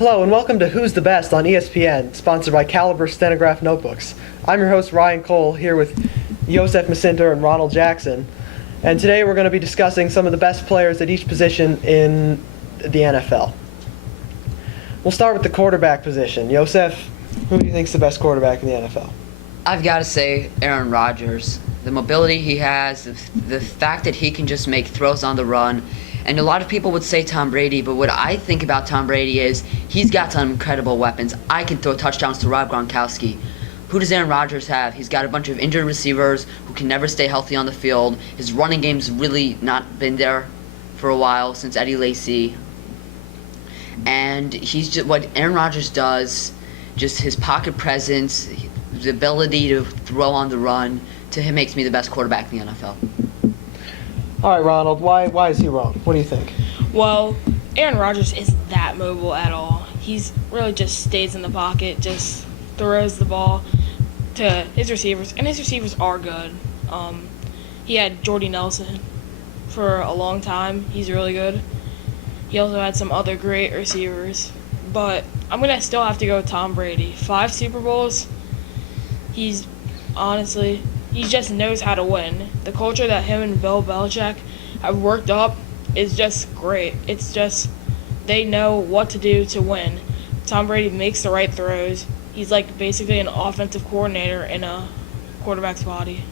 Hello and welcome to Who's the Best on ESPN, sponsored by Caliber Stenograph Notebooks. I'm your host Ryan Cole, here with Josef Masinter and Ronald Jackson. And today we're going to be discussing some of the best players at each position in the NFL. We'll start with the quarterback position. Josef, who do you think is the best quarterback in the NFL? I've got to say Aaron Rodgers. The mobility he has, the fact that he can just make throws on the run. And a lot of people would say Tom Brady, but what I think about Tom Brady is he's got some incredible weapons. I can throw touchdowns to Rob Gronkowski. Who does Aaron Rodgers have? He's got a bunch of injured receivers who can never stay healthy on the field. His running game's really not been there for a while since Eddie Lacy. And he's just what Aaron Rodgers does, just his pocket presence, the ability to throw on the run, to him makes me the best quarterback in the NFL. All right, Ronald, why is he wrong? What do you think? Well, Aaron Rodgers isn't that mobile at all. He's really just stays in the pocket, just throws the ball to his receivers, and his receivers are good. He had Jordy Nelson for a long time. He's really good. He also had some other great receivers. But I'm going to still have to go with Tom Brady. 5 Super Bowls. He just knows how to win. The culture that him and Bill Belichick have worked up is just great. It's just they know what to do to win. Tom Brady makes the right throws. He's like basically an offensive coordinator in a quarterback's body.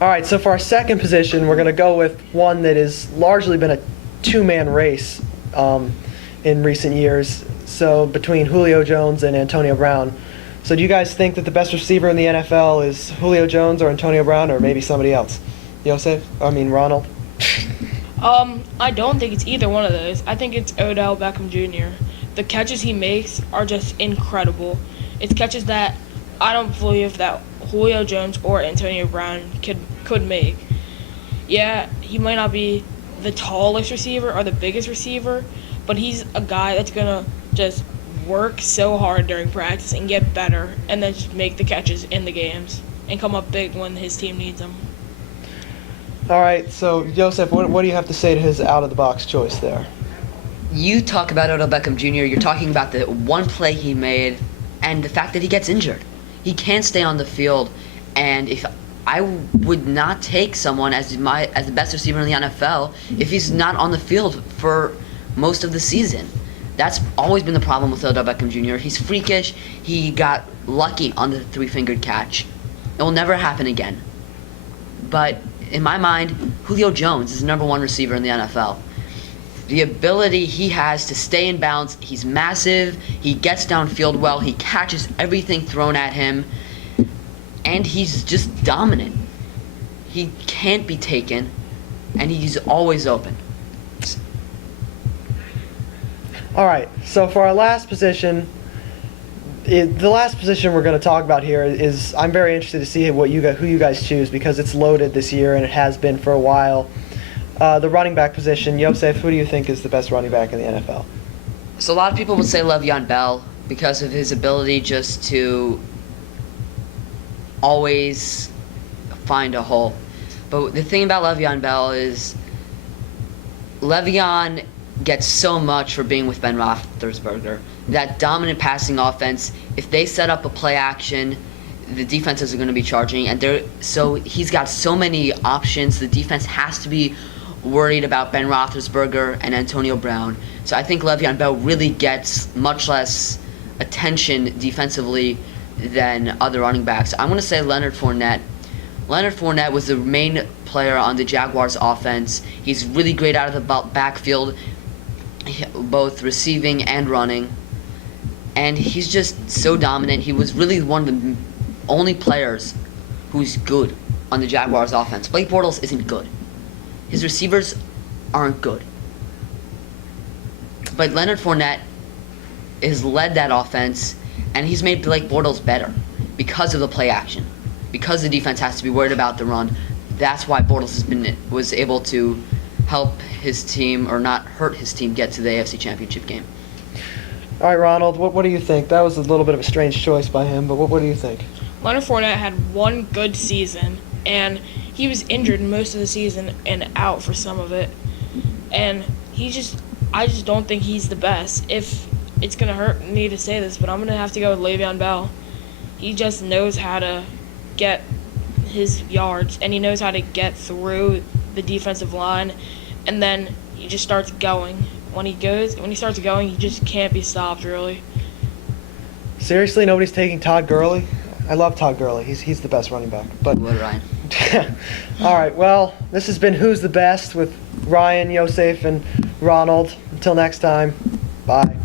All right, so for our second position, we're going to go with one that has largely been a two-man race in recent years, so between Julio Jones and Antonio Brown. So do you guys think that the best receiver in the NFL is Julio Jones or Antonio Brown or maybe somebody else? Ronald? I don't think it's either one of those. I think it's Odell Beckham Jr. The catches he makes are just incredible. It's catches that I don't believe that Julio Jones or Antonio Brown could make. Yeah, he might not be the tallest receiver or the biggest receiver, but he's a guy that's going to just work so hard during practice and get better and then just make the catches in the games and come up big when his team needs them. All right, so Josef, what do you have to say to his out-of-the-box choice there? You talk about Odell Beckham Jr., you're talking about the one play he made and the fact that he gets injured. He can't stay on the field, and if I would not take someone as the best receiver in the NFL if he's not on the field for most of the season. That's always been the problem with Odell Beckham Jr. He's freakish. He got lucky on the three-fingered catch. It will never happen again. But in my mind, Julio Jones is the number one receiver in the NFL. The ability he has to stay in bounds, he's massive, he gets downfield well, he catches everything thrown at him, and he's just dominant. He can't be taken, and he's always open. All right, so for our last position, the last position we're going to talk about here is I'm very interested to see who you guys choose because it's loaded this year and it has been for a while. The running back position, Josef, who do you think is the best running back in the NFL? So a lot of people would say Le'Veon Bell because of his ability just to always find a hole. But the thing about Le'Veon Bell is Le'Veon gets so much for being with Ben Roethlisberger. That dominant passing offense, if they set up a play action, the defenses are going to be charging, and so he's got so many options. The defense has to be worried about Ben Roethlisberger and Antonio Brown. So I think Le'Veon Bell really gets much less attention defensively than other running backs. I'm going to say Leonard Fournette. Leonard Fournette was the main player on the Jaguars offense. He's really great out of the backfield, both receiving and running. And he's just so dominant. He was really one of the only players who's good on the Jaguars offense. Blake Bortles isn't good. His receivers aren't good. But Leonard Fournette has led that offense, and he's made Blake Bortles better because of the play action. Because the defense has to be worried about the run. That's why Bortles was able to help his team, or not hurt his team, get to the AFC Championship game. All right, Ronald, what do you think? That was a little bit of a strange choice by him, but what do you think? Leonard Fournette had one good season, and he was injured most of the season and out for some of it. And he just I just don't think he's the best. If it's gonna hurt me to say this, but I'm gonna have to go with Le'Veon Bell. He just knows how to get his yards, and he knows how to get through the defensive line, and then he just starts going. When he starts going, he just can't be stopped, really. Seriously, nobody's taking Todd Gurley? I love Todd Gurley. He's the best running back. But What, Ryan? all right, well, this has been Who's the Best with Ryan, Yosef, and Ronald. Until next time, bye.